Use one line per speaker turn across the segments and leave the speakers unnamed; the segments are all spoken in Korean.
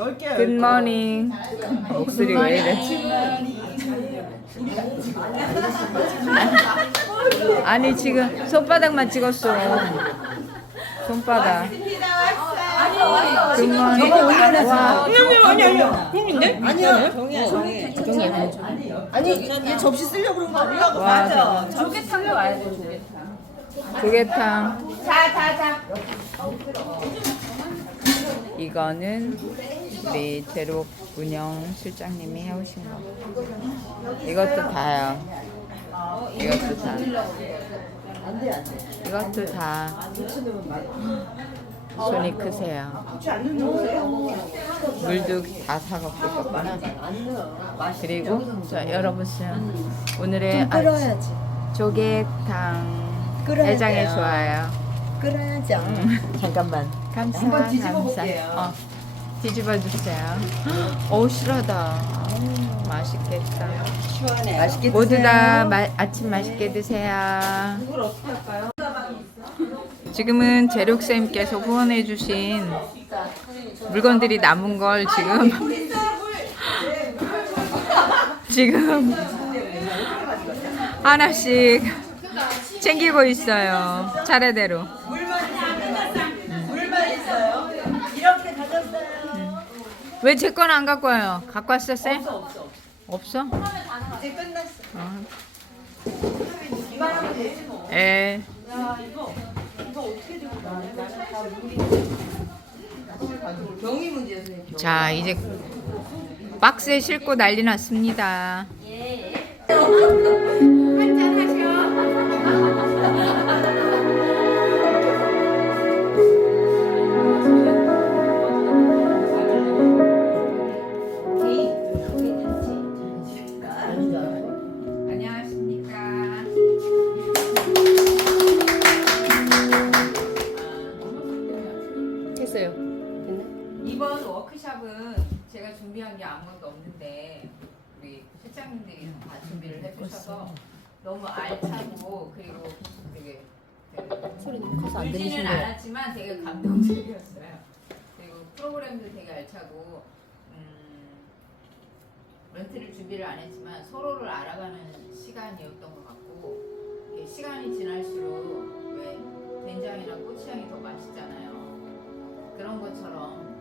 10개야.
굿모닝. 목소리 왜 이래? 아니 지금 손바닥만 찍었어. 손바닥. 굿모닝. 와.
아니 아니 아니야. 형인데? 아니야.
종이야 종이. 종이야.
아니 얘 접시 쓰려고 그런 거 아니야?
와,
맞아.
조개탕도 와야 돼 조개탕.
조개탕.
자, 자, 자.
이거는 우리 제록 운영 실장님이 해오신 거. 이것도 다요. 이것도 다. 이것도 다 손이 크세요. 물도 다 사갖고 있었구나. 그리고 자 여러분은 오늘의
끓어야지.
아침 조개탕
끓어야
해장에
돼요.
좋아요.
끓어야죠. 잠깐만.
감사.
한번 뒤집어
감사.
볼게요.
어, 뒤집어 주세요. 오 실하다. 맛있겠다.
시원해. 맛있게
모두. 다 마- 아침 맛있게 드세요.
이걸 어떻게 할까요?
지금은 제룩쌤께서 후원해 주신 물건들이 남은 걸 지금 지금 하나씩 챙기고 있어요. 차례대로. 왜 제 건 안 갖고 와요? 갖고 왔어, 쌤?
없어 없어.
없어?
이제 끝났어.
어.
이만하면 되지 뭐.
예.
야 이거 이거 어떻게 되고 나는 다 물이. 병이 문제야 선생님.
자, 이제 박스에 싣고 난리 났습니다.
한
이번 워크샵은 제가 준비한 게 아무것도 없는데 우리 실장님들이 다 준비를 해주셔서 너무 알차고 그리고 되게
소리 너무 커서 안
울지는
들리시네요.
않았지만 되게 감동적이었어요. 그리고 프로그램도 되게 알차고 음, 멘트를 준비를 안 했지만 서로를 알아가는 시간이었던 것 같고 시간이 지날수록 왜 된장이나 고추장이 더 맛있잖아요. 그런 것처럼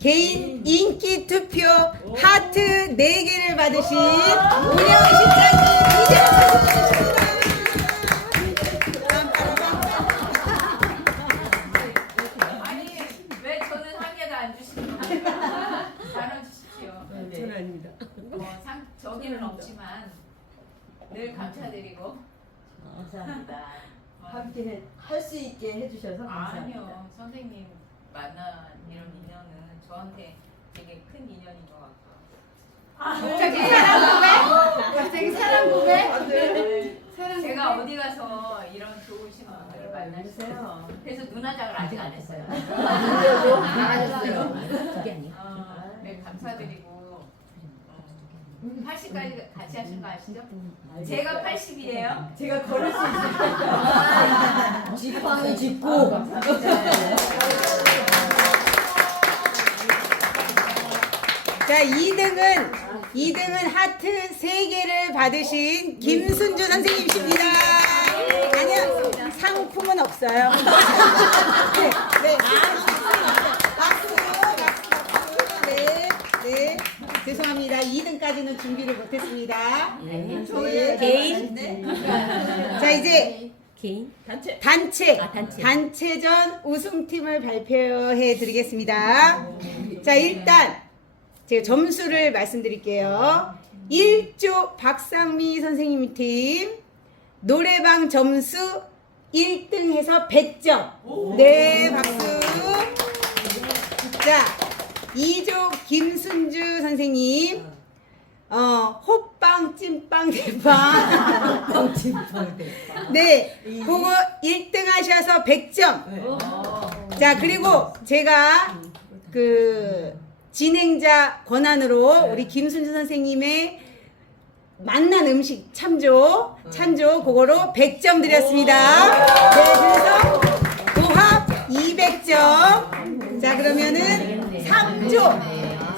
개인 인기 투표 하트 4개를 받으신 운영 실장님 이재명
아니 왜 저는 한 개도 안 주시나? 나눠주십시오.
저는 아닙니다.
어, 상 저기는 없지만 늘 감사드리고
감사합니다.
어,
함께 할 수 있게 해주셔서 감사합니다.
아니요 선생님 만난 이런 인연은 저한테 되게 큰 인연인 것 같고.
갑자기 사랑 고백? 갑자기 사랑 고백?
네. 제가 어디 가서 이런 좋으신 분들을 만났어요.
해주세요.
그래서 눈화장을 아직 안 했어요.
나가셨어요.
그게 아니에요.
어, 네 감사드리고 어, 80까지 같이 하신 거 아시죠? 제가 80이에요.
제가 걸을 수 있어요. 지팡이 짚고.
자, 2등은 2등은 하트 3개를 받으신 김순주 선생님이십니다. 아니요, 상품은 없어요. 네, 네. 박수, 박수, 박수. 네, 네. 죄송합니다. 2등까지는 준비를 못했습니다. 네.
개인?
자, 이제
개인?
단체.
단체,
아, 단체.
단체 전 우승팀을 발표해 드리겠습니다. 자, 일단 제가 점수를 말씀드릴게요. 1조 박상미 선생님 팀 노래방 점수 1등 해서 100점. 네, 박수. 자, 2조 김순주 선생님. 어, 호빵, 찐빵, 대빵. 네, 그거 1등 하셔서 100점. 자, 그리고 제가 그 진행자 권한으로 우리 김순주 선생님의 만난 음식 참조, 찬조 그거로 100점 드렸습니다. 네, 그래서 도합 200점. 자, 그러면은 3조.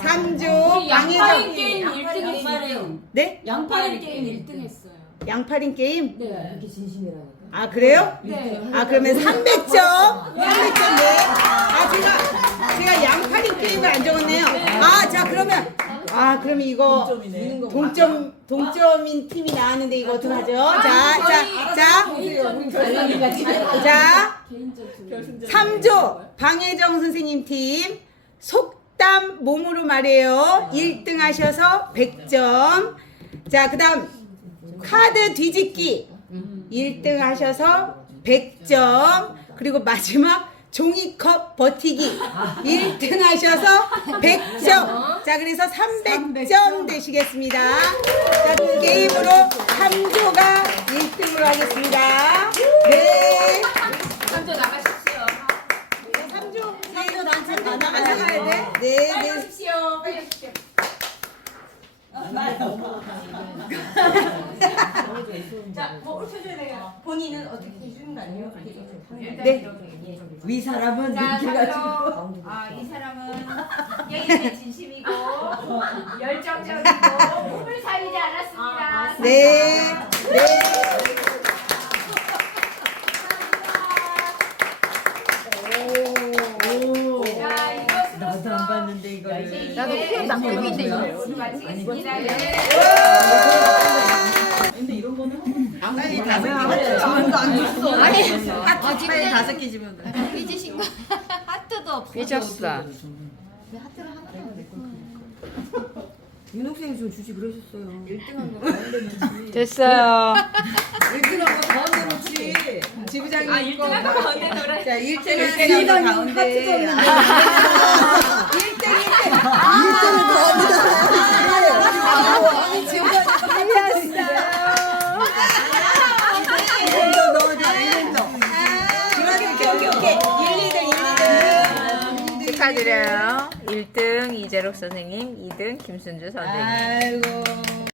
3조
양파린
방해점.
게임 1등 했어요.
네?
양파린 게임 1등 했어요.
양파린 게임?
네.
이렇게 진심이라고.
아, 그래요?
네.
아 그러면 300점 300점 네. 아 제가 제가 양파린 게임을 안 적었네요 아 자 그러면 아 그러면 이거 동점 동점인 팀이 나왔는데 이거 어떡하죠 자 자자 자,
개인전
3조 방혜정 선생님 팀 속담 몸으로 말해요. 1등 하셔서 100점. 자 그다음 카드 뒤집기. 1등 하셔서 100점. 그리고 마지막 종이컵 버티기. 1등 하셔서 100점. 자 그래서 300점 되시겠습니다. 자 게임으로 3조가 1등으로 하겠습니다. 네
먼저 나가십시오.
3조 3조 나가야 나가야 돼? 네,
빨리
네.
오십시오. 빨리 오십시오.
자, 뭐 훑어줘야 돼요. 본인은 어떻게 해주는 거 아니에요?
일단
네.
이렇게.
위 사람은
자,
이렇게 가지고.
삼조. 아, 이 사람은 게임에 진심이고 열정적이고 몸을 살리지 않았습니다.
네. 네.
자, 이것으로써
나도 안 봤는데 이거를.
제 2회 남편인데 이거 마치겠습니다. 네.
빨리 다섯 개. 저만도 안 줬어.
아니,
하트 빨리 다섯 개 주면 돼.
삐지신 거. 하트도 없어.
삐졌어.
윤옥생이 좀 주지 그러셨어요. 1등한 거 가운데 놓지.
됐어요.
1등한 거 가운데 놓지.
지부장님
아, 1등한 거 가운데 놀아.
자, 1등은
일등은
제가
가운데.
가운데. 1등, 1등. 오케이, 오케이, 오케이. 1, 2등, 1, 2등.
축하드려요. 1등 이재록 선생님, 2등 김순주 선생님.
아이고.